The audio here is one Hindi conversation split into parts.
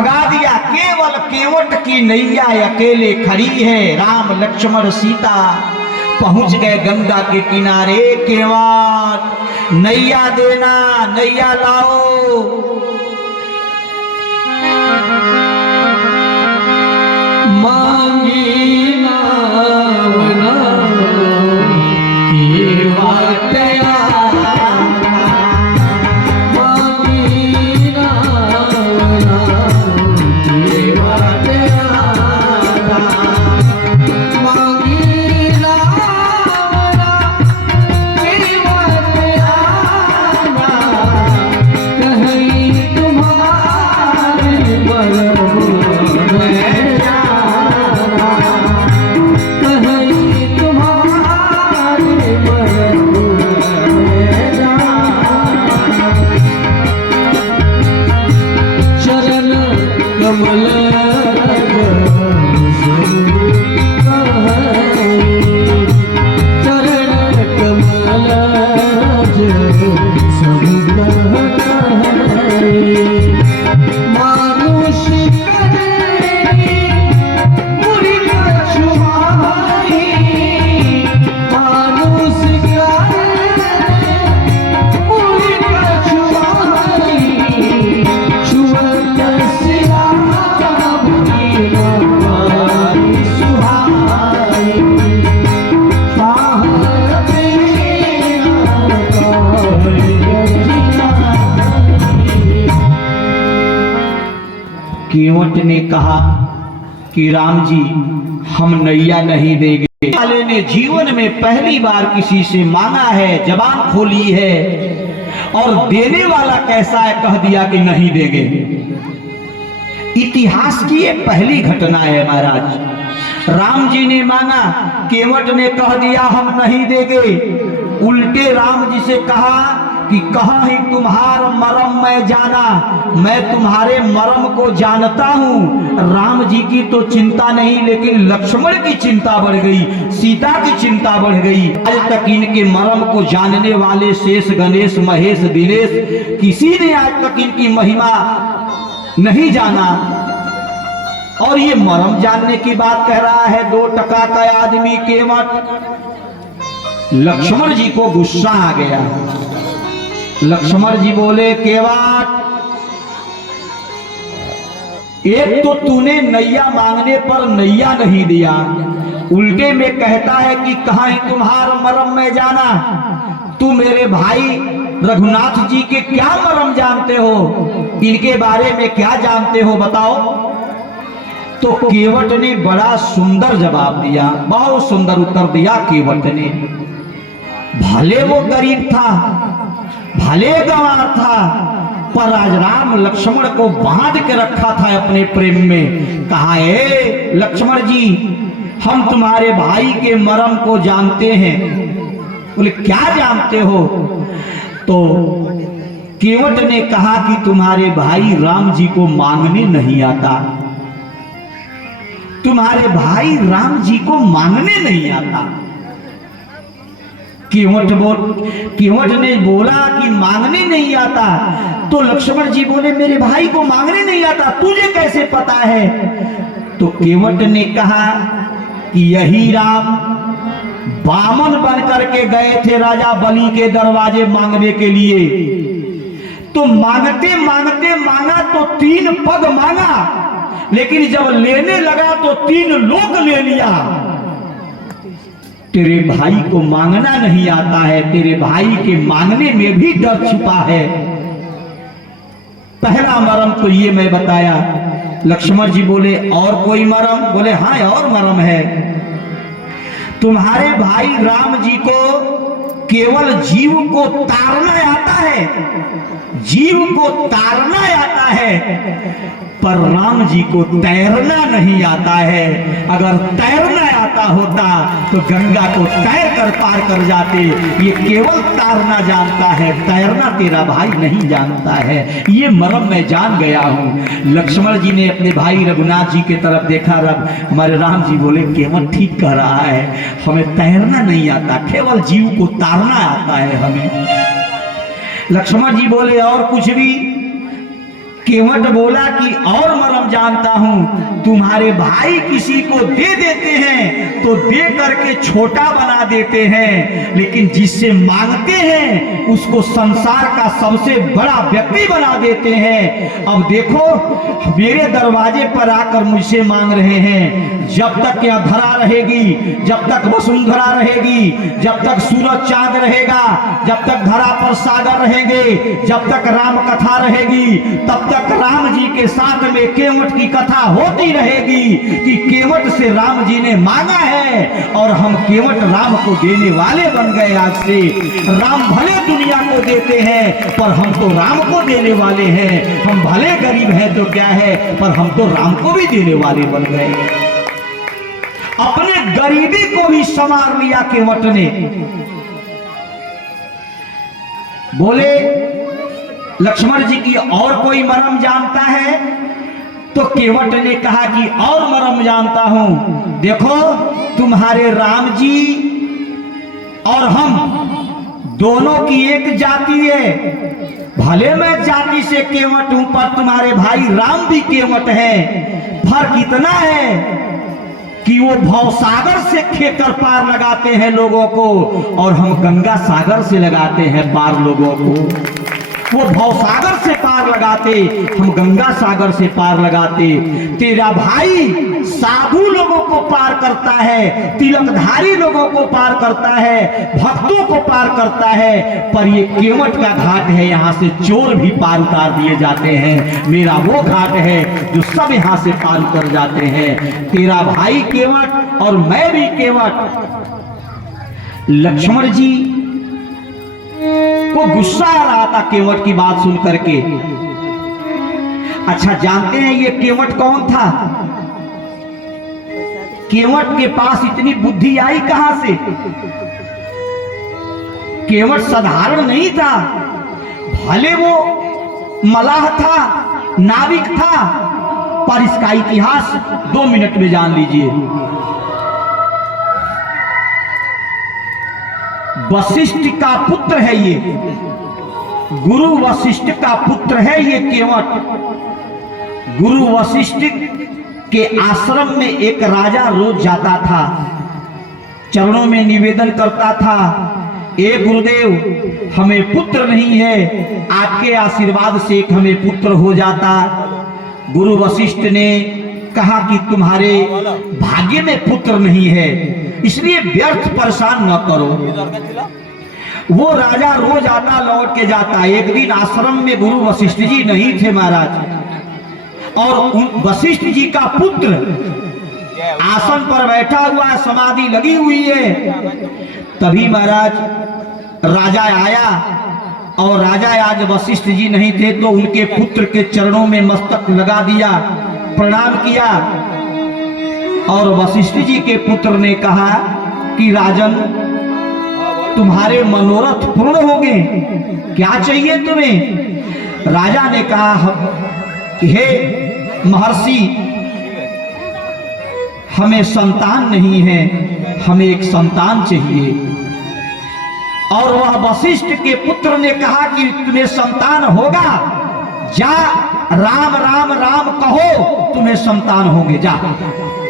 भगा दिया। केवल केवट की नैया अकेले खड़ी है। राम लक्ष्मण सीता पहुंच गए गंगा के किनारे। केवट नैया देना, नैया लाओ। मांगी नावना केवट केवट ने कहा कि राम जी हम नैया नहीं देंगे। वाले ने जीवन में पहली बार किसी से मांगा है, जबान खोली है, और देने वाला कैसा है कह दिया कि नहीं देंगे। इतिहास की ये पहली घटना है महाराज। राम जी ने मांगा, केवट ने कह दिया हम नहीं देंगे। उल्टे राम जी से कहा कि कहाँ ही तुम्हारा मरम मैं जाना, मैं तुम्हारे मरम को जानता हूँ। राम जी की तो चिंता नहीं, लेकिन लक्ष्मण की चिंता बढ़ गई, सीता की चिंता बढ़ गई। आज तक इनके मरम को जानने वाले शेष, गणेश, महेश, दिनेश, किसी ने आज तक इनकी महिमा नहीं जाना। और ये मरम जानने की बात कह रहा है 2 टका का आदमी केवट। लक्ष्मण जी को गुस्सा आ गया। लक्ष्मण जी बोले, केवट एक तो तूने नैया मांगने पर नैया नहीं दिया, उल्टे में कहता है कि कहाँ ही तुम्हारा मरम में जाना। तू मेरे भाई रघुनाथ जी के क्या मरम जानते हो, इनके बारे में क्या जानते हो बताओ। तो केवट ने बड़ा सुंदर जवाब दिया, बहुत सुंदर उत्तर दिया केवट ने। भले वो गरीब था, भले गंवार था, पर आज राम लक्ष्मण को बांध के रखा था अपने प्रेम में। कहा है लक्ष्मण जी हम तुम्हारे भाई के मरम को जानते हैं। बोले क्या जानते हो? तो केवट ने कहा कि तुम्हारे भाई राम जी को मांगने नहीं आता। तुम्हारे भाई राम जी को मांगने नहीं आता। केवट ने बोला कि मांगने नहीं आता। तो लक्ष्मण जी बोले मेरे भाई को मांगने नहीं आता, तुझे कैसे पता है? तो केवट ने कहा कि यही राम बामन बन करके गए थे राजा बलि के दरवाजे मांगने के लिए। तो मांगते मांगते मांगा तो 3 पग मांगा, लेकिन जब लेने लगा तो 3 लोक ले लिया। तेरे भाई को मांगना नहीं आता है, तेरे भाई के मांगने में भी डर छिपा है। पहला मरम तो ये मैं बताया। लक्ष्मण जी बोले और कोई मरम? बोले हाँ और मरम है। तुम्हारे भाई राम जी को केवल जीव को तारना आता है, जीव को तारना आता है, पर राम जी को तैरना नहीं आता है। अगर तैरना आता होता तो गंगा को तैर कर पार कर जाते। ये केवल तारना जानता है, तैरना तेरा भाई नहीं जानता है। ये मरम मैं जान गया हूँ। लक्ष्मण जी ने अपने भाई रघुनाथ जी की तरफ देखा। हमारे राम जी बोले केवल ठीक कह रहा है, हमें तैरना नहीं आता, केवल जीव को तारना आता है हमें। लक्ष्मण जी बोले और कुछ भी? केवट बोला कि और मरम जानता हूं, तुम्हारे भाई किसी को दे देते हैं तो दे करके छोटा बना देते हैं, लेकिन जिससे मांगते हैं उसको संसार का सबसे बड़ा व्यक्ति बना देते हैं। अब देखो मेरे दरवाजे पर आकर मुझसे मांग रहे हैं, जब तक यह धरा रहेगी, जब तक वसुंधरा रहेगी, जब तक सूरज चांद रहेगा, जब तक धरा पर सागर रहेंगे, जब तक राम कथा रहेगी, तब तक राम जी के साथ में केवट की कथा होती रहेगी कि केवट से राम जी ने मांगा है और हम केवट राम को देने वाले बन गए। आज से राम भले दुनिया को देते हैं पर हम तो राम को देने वाले हैं। हम भले गरीब हैं तो क्या है, पर हम तो राम को भी देने वाले बन गए। अपने गरीबी को भी संवार लिया केवट ने। बोले लक्ष्मण जी की और कोई मरम जानता है? तो केवट ने कहा कि और मरम जानता हूं। देखो तुम्हारे राम जी और हम दोनों की एक जाति है। भले मैं जाति से केवट हूं पर तुम्हारे भाई राम भी केवट है। फर्क इतना है कि वो भवसागर से खेकर पार लगाते हैं लोगों को और हम गंगा सागर से लगाते हैं पार लोगों को। वो भवसागर से पार लगाते, हम गंगा सागर से पार लगाते। तेरा भाई साधु लोगों को पार करता है, तिलकधारी लोगों को पार करता है, भक्तों को पार करता है, पर ये केवट का घाट है, यहाँ से चोर भी पार उतार दिए जाते हैं। मेरा वो घाट है जो सब यहाँ से पार उतर जाते हैं। तेरा भाई केवट और मैं भी केवट। लक्ष्मण जी को गुस्सा आ रहा था केवट की बात सुन करके। अच्छा जानते हैं ये केवट कौन था? केवट के पास इतनी बुद्धि आई कहां से? केवट साधारण नहीं था। भले वो मलाह था, नाविक था, पर इसका इतिहास 2 मिनट में जान लीजिए। वशिष्ठ का पुत्र है ये, गुरु वशिष्ठ का पुत्र है ये केवट। गुरु वशिष्ठ के आश्रम में एक राजा रोज जाता था, चरणों में निवेदन करता था, ए गुरुदेव हमें पुत्र नहीं है, आपके आशीर्वाद से एक हमें पुत्र हो जाता। गुरु वशिष्ठ ने कहा कि तुम्हारे भाग्य में पुत्र नहीं है, इसलिए व्यर्थ परेशान न करो। वो राजा रोज आता लौट के जाता। एक दिन आश्रम में गुरु वशिष्ठ जी नहीं थे महाराज, और वशिष्ठ जी का पुत्र आसन पर बैठा हुआ है, समाधि लगी हुई है। तभी महाराज राजा आया, और राजा आज वशिष्ठ जी नहीं थे तो उनके पुत्र के चरणों में मस्तक लगा दिया, प्रणाम किया। और वशिष्ठ जी के पुत्र ने कहा कि राजन तुम्हारे मनोरथ पूर्ण होंगे, क्या चाहिए तुम्हें? राजा ने कहा कि हे महर्षि हमें संतान नहीं है, हमें एक संतान चाहिए। और वह वशिष्ठ के पुत्र ने कहा कि तुम्हें संतान होगा, जा राम राम राम कहो तुम्हें संतान होंगे, जा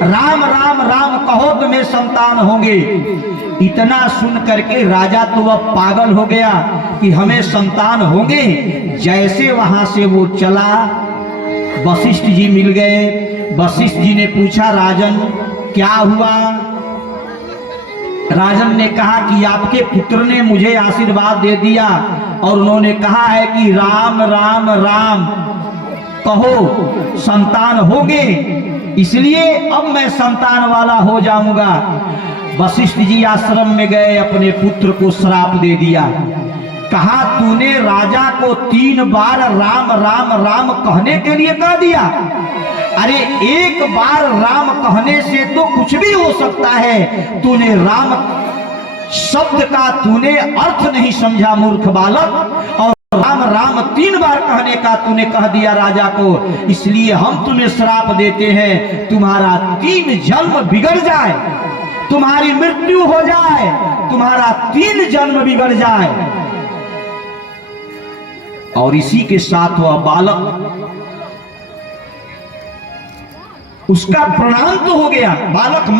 राम राम राम कहो तुम्हें संतान होंगे। इतना सुन करके राजा तो वह पागल हो गया कि हमें संतान होंगे। जैसे वहां से वो चला, वशिष्ठ जी मिल गए। वशिष्ठ जी ने पूछा राजन क्या हुआ? राजन ने कहा कि आपके पुत्र ने मुझे आशीर्वाद दे दिया और उन्होंने कहा है कि राम राम राम कहो संतान होंगे, इसलिए अब मैं संतान वाला हो जाऊंगा। वशिष्ठ जी आश्रम में गए, अपने पुत्र को श्राप दे दिया। कहा तूने राजा को 3 बार राम राम राम कहने के लिए कह दिया। अरे एक बार राम कहने से तो कुछ भी हो सकता है, तूने राम शब्द का तूने अर्थ नहीं समझा मूर्ख बालक, और राम राम 3 बार कहने का तूने कह दिया राजा को, इसलिए हम तुम्हें श्राप देते हैं तुम्हारा 3 जन्म बिगड़ जाए, तुम्हारी मृत्यु हो जाए, तुम्हारा 3 जन्म बिगड़ जाए। और इसी के साथ वह बालक उसका प्रणाम तो हो गया, बालक